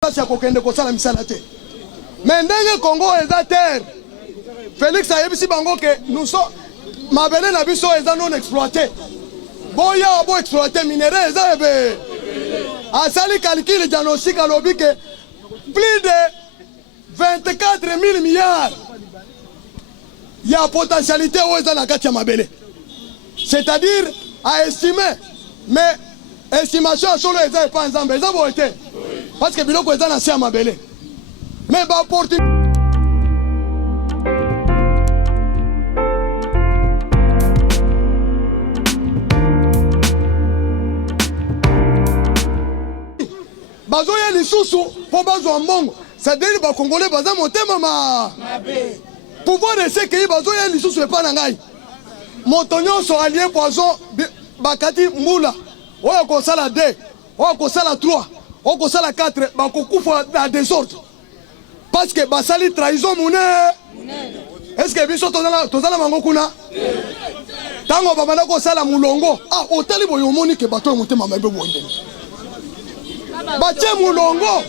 place ya kokende kosala misala te. Mais ndenge Congo eza terre. Félix ayebisi bango ke nous sommes mabele na biso eza non exploité. Boya bo exploité minerai eza ebe. Asali calcul diagnostic alobi ke plus de 24 000 milliards. Il y a potentialité où eza na kati ya mabele. C'est-à-dire à estimer, mais estimation solo eza pas ensemble eza boete. Parce que biloko eza na se mabele. Mais ba opportunité bazoya lisusu po bazwa mbongo. C'est-à-dire ba Congolais baza motema mabe. Pouvoir de ce que bazoya lisusu epa na ngai. Motonyo so allié poison bakati mbula. Oya ko sala 2, oya ko sala 3, oya ko sala 4 ba ko kufa na désordre. Parce que basali trahison mune. Est-ce que biso tozala mango kuna? Tango babana ko sala mulongo. Ah, otali boyo moni ke bato motema mabe boende. Bache mulongo.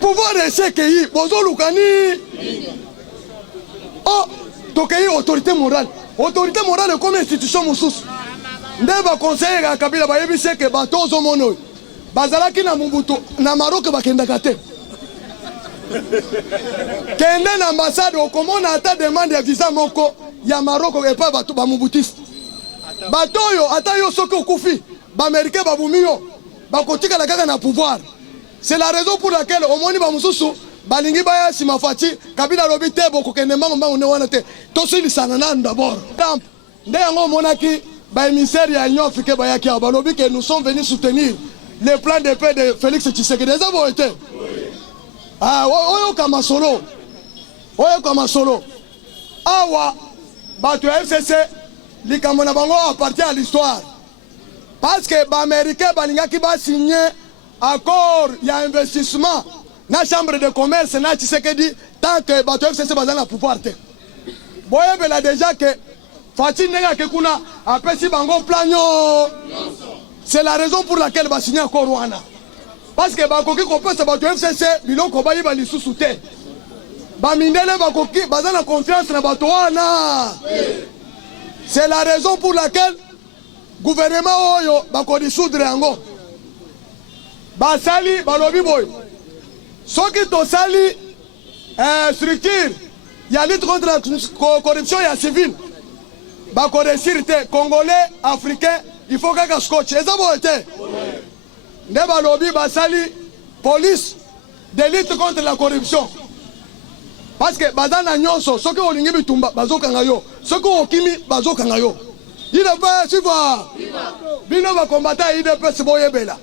Pouvoir de ce que bozo lukani. Oh, tokei autorité morale. Autorité morale comme institution mususu. Ndeba conseiller ya Kabila bayebise ke bato zo mono. Bazalaki na Mobutu na Maroc bakendaka te. Kende na ambassade okomona ata demande ya visa moko ya Maroc epa bato ba Mobutiste. Bato yo ata yo soki okufi ba américain babumi yo bakotika la kaka na pouvoir. C'est la raison pour laquelle omoni ba mususu balingi baya simafati Kabila lobi te boko kende mbango ne wana te. Tosili sana nan d'abord. Camp nde yango monaki ba émissaire ya Union africaine bayaki balobi que nous sommes venus soutenir le plan de paix de Félix Tshisekedi. Eza bo été. Ah, oyo kama solo. Oyo kama solo. Awa, bato FCC, likambo na bango appartient à l'histoire. Parce que ba américain balingaki ba signer accord ya investissement na chambre de commerce na Tshisekedi tant que bato FCC bazana na pouvoir te. Boye bela déjà que Fati nenga ke kuna apesi bango planyo. C'est la raison pour laquelle ba signer accord wana. Parce que bakoki kopesa bato FCC biloko bayiba lisusu te. Ba mindele bakoki bazana confiance na bato wana. C'est la raison pour laquelle gouvernement oyo bako dissoudre yango. Basali balobi boy. Soki to sali structure ya lutte contre la corruption ya civile. Bako réussir te Congolais, Africains, il faut que scotch. Eza bo te. Ndeba lobi basali police de lutte contre la corruption. Parce que bazana nyonso soki olingi bitumba bazokanga yo, soki okimi bazokanga yo. Il va suivre. Bino va combattre IDPS boyebela.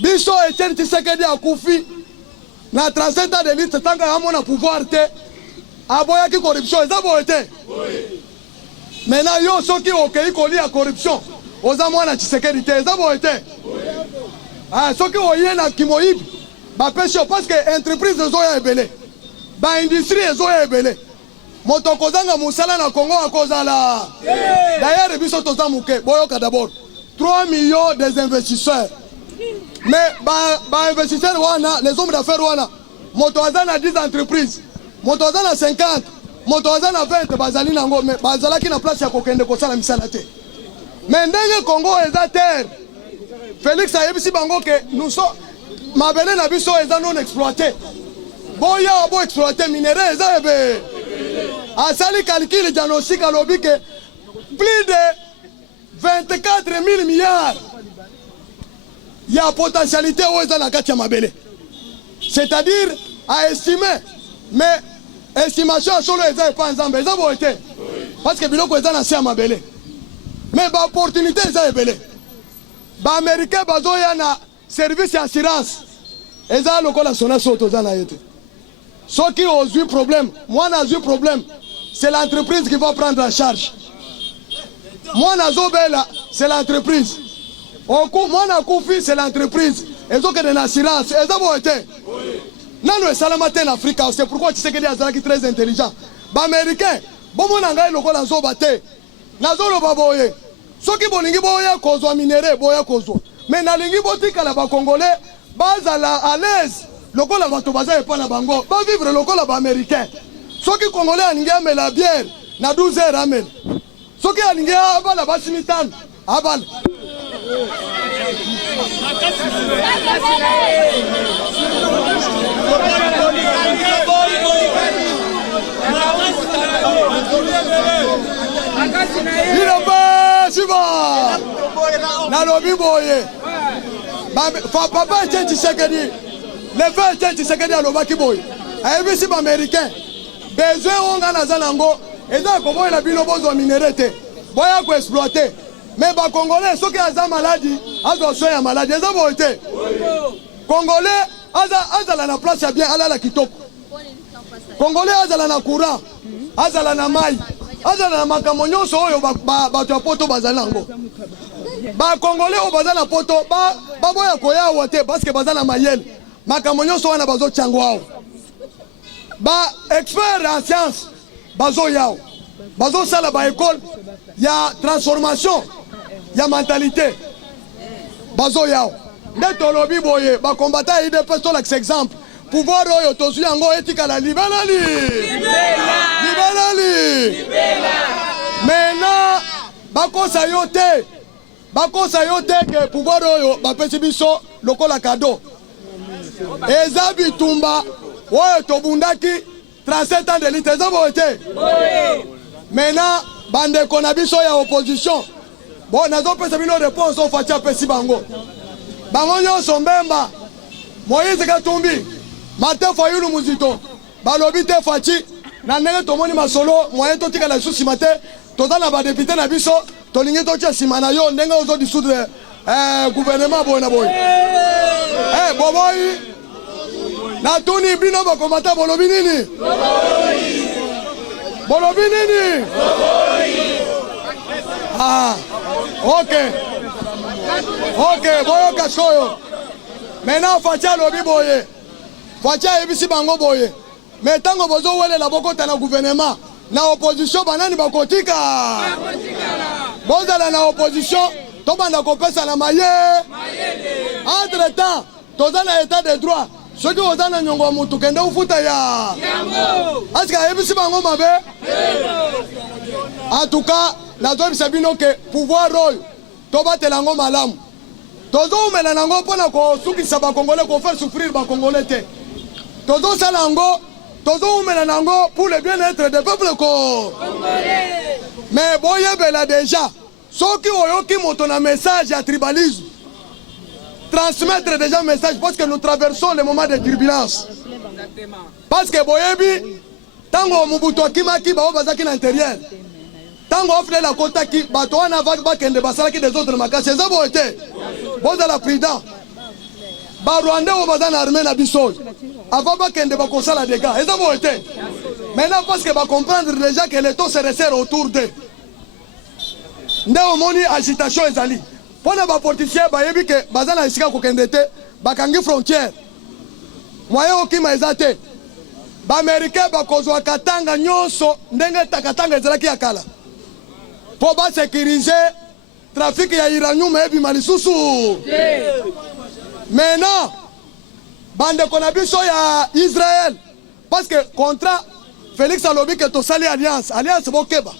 Biso Etienne Tshisekedi akufi na 37 ans de lutte tanga amona pouvoir te. Aboya ki corruption eza bo te. Maintenant yo soki okei koli ya corruption. Oza mwana Tshisekedi te eza bo te. Ah, ce que vous voyez dans Kimoïb, parce que l'entreprise est ébélée. L'industrie est ébélée. Motokozanga Moussala na Congo à cause de la. D'ailleurs, les bisous tous amouké. Boyoka d'abord. 3 millions des investisseurs. Mais les investisseurs, les hommes d'affaires, Motozana 10 entreprises. Motozana 50. Motozana 20. Bazali nango. Mais Bazala qui na place ya kokende kosala misala te. Mais ndenge Congo est à terre. Félix ayebisi bango que nous sommes mabele na biso eza non exploité. Boya bo exploité minerai eza ebe. Asali calcul diagnostic alobi que plus de 24 000 milliards. Il y a potentialité où eza na kati ya mabele. C'est-à-dire à estimer, mais estimation solo eza pas ensemble eza bo été. Parce que biloko eza na se ya mabele. Mais ba opportunité eza ebele. Ba américain bazoya na service assurance. Eza lokola sona soto zana yete. Ceux qui ont eu problème, moi n'a eu problème, c'est l'entreprise qui va prendre en charge. Moi n'a zobela, c'est l'entreprise. Moi n'a koufi, c'est l'entreprise. Eza que de l'assurance, eza boete. Nano e salamate en Afrique, c'est pourquoi tu sais que les Azalaki très intelligent. Ba américain, bon mon angai lokola zobate. Nazolo baboye. Ceux qui bolingi boya kozwa minere boya kozwa. Mais nalingi botika la ba Congolais bazala à l'aise lokola bato baza epa na bango ba vivre lokola ba américain soki congolais alingi amela bière na 12 heures amela soki alingi abala basi mitano abala nalobi boye papa Etienne Tshisekedi le frère Etienne Tshisekedi alobaki boye ayebisi baaméricain besoin onga naza nango eza koboyela bino bozwa minere te boya koexploite mais bacongolais soki aza maladi azwa soin ya maladi eza boye te congolais azala na place ya bien alala kitoko congolais azala na courant azala na mai azala na makambo nyonso oyo bato ya poto bazali nango bacongolais oyo baza na poto baboya koya awa te parceke baza na mayele makambo nyonso wana bazotyango awa baexpert en science bazoya bazosala baekole ya transformation ya mentalité bazoya nde tolobi boye bakombata ya idps tolakisa exemple pouvoir oyo tozwi yango etikala libelali maintenant bakosa yo te ke pouvoir oyo bapesi biso lokola kado eza bitumba oyo tobundaki 37 ans de litre eza boye te maintenant bandeko na biso ya opposition bon nazopesa bino réponse oyo Faci apesi bango nyonso Mbemba Moïse Katumbi Martin Fayulu Muzito balobi te Faci na ndenge tomoni masolo moyen totikala lisusu nsima te toza na badepute na biso tolingi totia nsima na yo ndenge ozodissoudre gouvernement boye na boye boboyi natuni bino bakomata bolobi nini ok boyoka soyo maintenant Faci alobi boye Faci ayebisi bango boye mais ntango bozowelela bokota na gouvernement na opposition banani bakotika bozala na opposition tobanda kopesa na maye entre temps toza na état de droit soki oza na nyongo ya mutu kende ufuta ya aske ayebisi bango mabe en tout cas nazoyebisa bino ke pouvoir oyo tobatela yango malamu tozoumela nango mpona kosukisa bakongolais kofaire souffrir bakongolais te tozosala yango tozoumela nango pour le bien-être des peuples congolais mais boyebela déjà soki oyoki moto na message ya tribalisme transmettre déjà message parce que nous traversons les moments de turbulence parce que boyebi tango Mobutu akimaki bao bazaki na intérieur tango ofle la kotaki bato wana bakende basalaki des autres makasi eza boye te bozala prudent barwandais oyo baza na armée na biso avant bakende bakosala dégâts eza boye te maintenant parce que bacomprendre déjà que le taux se resserre autour d'eux nde omoni agitation ezali mpona bapoliticien bayebi ke baza na esika kokende te bakangi frontière moyen okima eza te baaméricain bakozwa katanga nyonso ndenge katanga ezalaki ya kala mpo basécurize trafic ya uranium ebima lisusu maintenant bandeko na biso ya Israël parce que contrat Félix alobi ke tosali alliance bokeba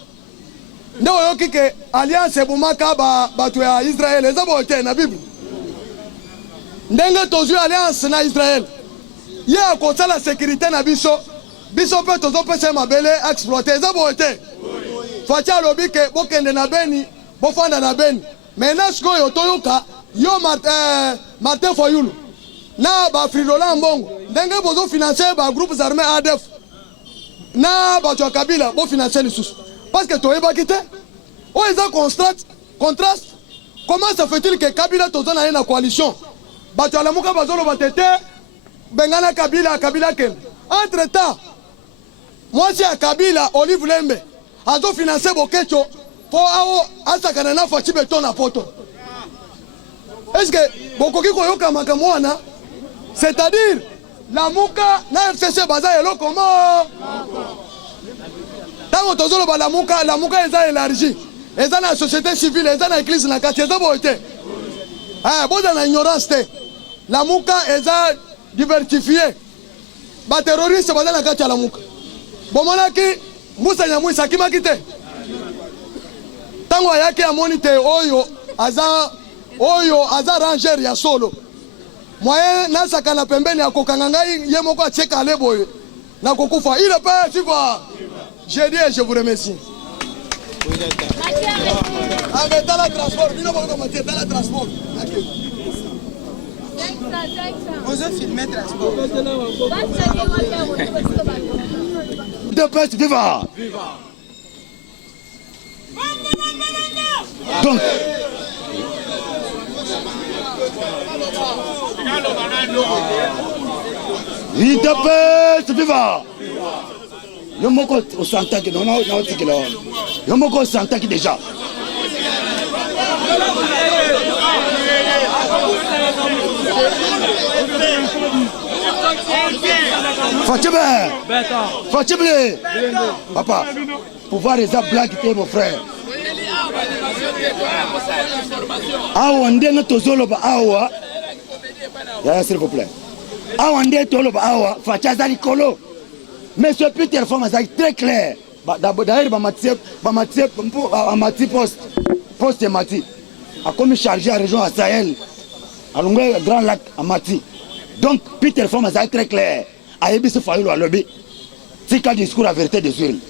nde oyoki ke alliance ebumaka bato ya Israël eza boye te na Bible ndenge tozwi alliance na Israël ye akosala sécurité na biso mpe tozopesa mabele exploité eza boye te Faci alobi ke bokende na Beni bofanda na Beni maintenant sikoyo toyoka yo Martin Fayulu na bafridola mbongo ndenge bozofinanse bagroupes armés ADF na bato ya Kabila bofinanse lisusu parce que toyebaki te oyo eza contraste comment ça fait-il que Kabila toza na ye na coalition bato ya lamuka bazoloba tete bengana Kabila kende entre temps mwasi ya Kabila Olive Lembe azofinanse Bokecho po ao asakana na Faci beton na poto est-ce que bokoki koyoka makambo wana c'est-à-dire lamuka na FCC baza eloko mo tango tozoloba lamuka eza élargi eza na société civile eza na église na kati eza boye te boza na ignorance te Lamuka eza diversifié. Ba terroriste baza na kati ya Lamuka. Bomonaki Musa Nyamwisa akimaki te. Tango yake amoni te oyo aza ranger ya solo. Moyen nasaka na pembeni ya kokanga ngai ye moko acheka leboye na kokufa. Il est pas siva. J'ai dit je vous remercie. Avec dans la transport, nous pas commenter dans la transport. Vous avez filmé transport. De peste viva. Donc il te peste viva. Yo moko au santaki non non tikila. Yo moko au santaki déjà. Fatibé. Papa, pouvoir les blagues mon frère. Awa ndenge tozoloba awa. Ya s'il vous plaît. Awa ndenge tozoloba awa, fachaza likolo. Mais ce Peter Forme est très clair. D'ailleurs, Mati poste Mati a commis chargé à la région à Sahel, à longueur Grand Lac à Mati. Donc Peter Forme est très clair. A Ebisi Fayulu à lobby. C'est quel discours la vérité des huiles.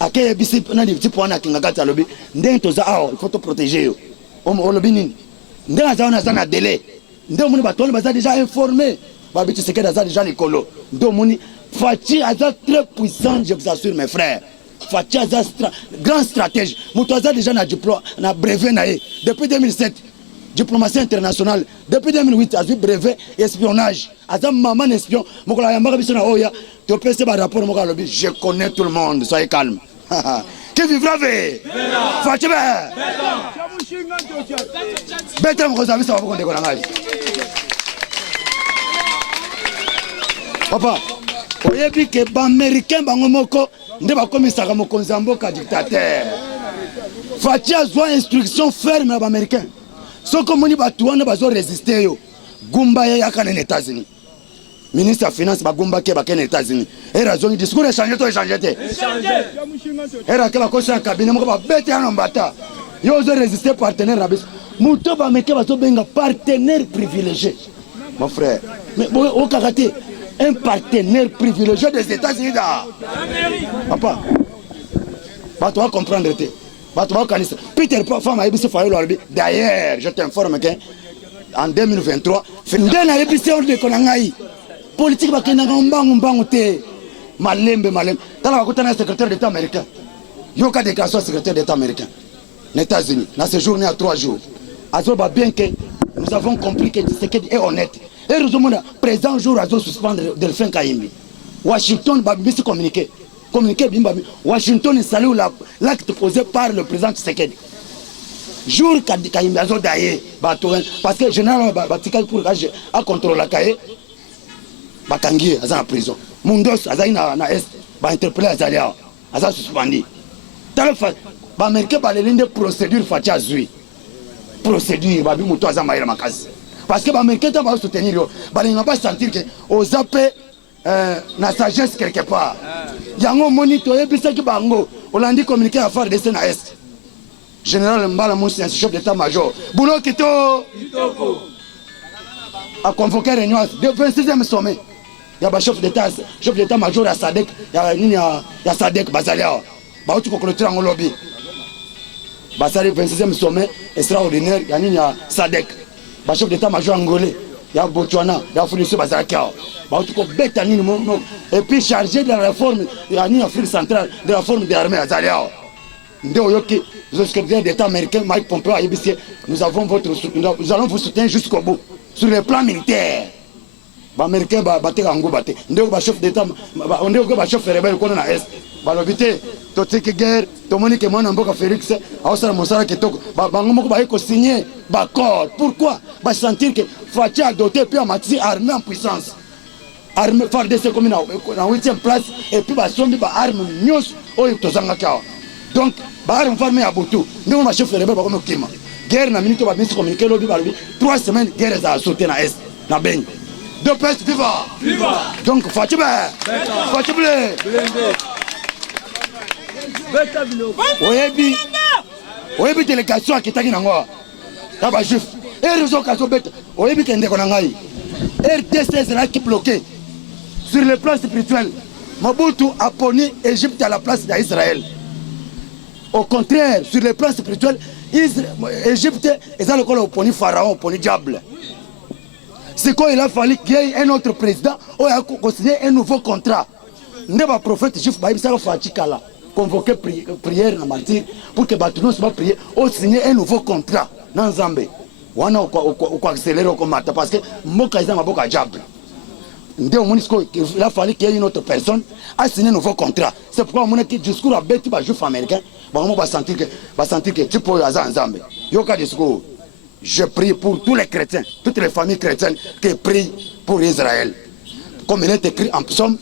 À quel Ebisi n'a des petits points à Kingagat à lobby. Ndeng toza il faut te protéger. Au lobby nini. Ndeng on a délai. Ndeng moni batoli baza déjà informé. Babi tu sais que daza déjà l'écolo. Ndeng moni Fachi est très puissant, je vous assure mes frères. Fachi est grand stratège. Moutoza déjà un diplôme, un brevet depuis 2007. Diplomatie internationale. Depuis 2008, a eu brevet espionnage. Azam maman espion. Je connais tout le monde, soyez calme. Qui vivra avec Fachi Papa. Oyebi ke ba américain bango moko nde ba komisaka mokonzi mboka dictateur. Fachi azwa instruction ferme na ba américain. Soko moni batu wana bazo résister yo. Gumba ya kana na États-Unis. Ministre des Finances ba Gumba ke ba kana États-Unis. Era zongi discours échanger to échanger te. Era ke ba kosa cabinet moko ba bete ya mbata. Yo zo résister partenaire na biso. Muto ba meke bazo benga partenaire privilégié. Mon frère, mais au karaté un partenaire privilégié des États-Unis. Papa, tu vas comprendre. Peter Fama d'ailleurs, je t'informe qu'en 2023, politique secrétaire d'État américain. Yoka déclaration secrétaire d'État américain. Les États-Unis, dans ce jour, il y a 3 jours. Bien que nous avons compris que ce est honnête. Et heureusement, le président jour a suspendre Delphin Kayimbi. Washington va se communiquer. Washington salue l'acte posé par le président Tshisekedi. Jour Kayimbi a d'ailleurs, parce que le général Batika pour a contrôlé la Kaye, Bakangi est en prison. Mundos a na est, va interpeller Azalia, a suspendu. Les Américains ont une procédure Fatia Zui. Procédure, Babi Mouto Azamaïra Makaz. Parce que les Américains vont soutenir, ils ne vont pas sentir qu'ils zappé la sagesse quelque part. Il y a un moniteur, on a dit communiquer à faire des scènes à Est. Général Mbala Moussi, chef d'état-major. Boulot Kito a convoqué une réunion de 26e sommet. Il y a un chef d'état-major à Sadek, il y a Sadek Bazalia. Il y a un lobby. Basari 26e sommet extraordinaire, il y a Sadek. Le chef d'état-major angolais, il y a Botswana, il y a Foulissi Bazaraka. Et puis chargé de la réforme, il y a une Afrique centrale, de la réforme des armées à Zalia. Le secrétaire d'État américain Mike Pompeo a dit nous allons vous soutenir jusqu'au bout, sur le plan militaire. Les Américains le chef d'État, le chef rebelle qu'on a est. Balobité, Totiki guerre, Tomonique Mwanamboka Félix, Aosara Moussara Ketoko, Bangomoko Baeko signé, d'accord. Pourquoi? Bah sentir que Fatia a doté puis Amati armée en puissance. Armée FARDC comme en 8e place, et puis bah sombi bah arme news, Oyo Tozangaka. Donc, bah arme formée à Boutou. Nous on a chef rebelle comme Kima. Guerre na minute bah mis communiqué lobby 3 semaines guerre a sauté na est. na Beni. Deux pestes, viva! Viva! Donc, Fatibé! Fatibé! Oyebi délégation qui t'a dit nango. Taba juif. Et réseau kaso bête. Oyebi kende konangai. RDC est là qui bloqué. Sur le plan spirituel, Mobutu a poni Égypte à la place d'Israël. Au contraire, sur le plan spirituel, Égypte est à l'école au poni pharaon, au poni diable. C'est quand il a fallu qu'il y ait un autre président où il a consigné un nouveau contrat. Ndeba prophète juif ba ibisa fatikala convoquer prière na martyr pour que batuno soit prier ou signer un nouveau contrat dans Zambie. Wana ou accélérer au combat parce que mboka isa maboka diable. Ndeo monisco il a fallu qu'il y ait une autre personne à signer un nouveau contrat. C'est pourquoi mon discours a bêti ba juif américain ba mo ba sentir que tu peux aller en Zambie. Yoka discours. Je prie pour tous les chrétiens, toutes les familles chrétiennes qui prient pour Israël. Comme il est écrit en psaume,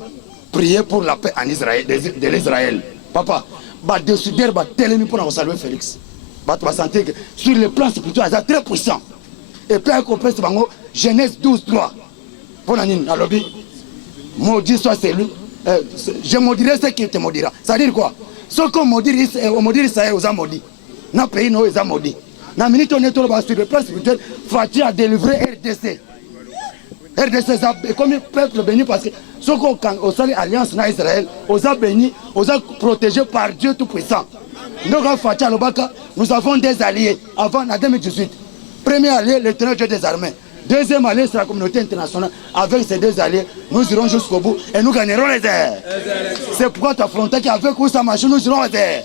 priez pour la paix en Israël, de l'Israël. Papa, décider télémi pour nous saluer Félix. Tu vas sentir que sur le plan spirituel, c'est très puissant. Et puis, on comprend Genèse 12:3. Pour la nine, à lobby, maudit soit celui. Je maudirai ce qui te maudira. Ça veut dire quoi? Ce qu'on maudit Israël aux maudits. Dans le pays, nous, ils ont maudit. Dans la minute, on est sur le plan spirituel, Fatih a délivré RDC. RDC, comme le peuple béni, parce que ceux qui ont sali alliance dans Israël, ils ont béni, ils ont protégé par Dieu Tout-Puissant. Nous avons des alliés avant en 2018. Premier allié, l'Éternel Dieu des armées. Deuxième allié, c'est la communauté internationale. Avec ces deux alliés, nous irons jusqu'au bout et nous gagnerons les airs. C'est pourquoi tu as affronté qu'avec où ça marche, nous irons les airs.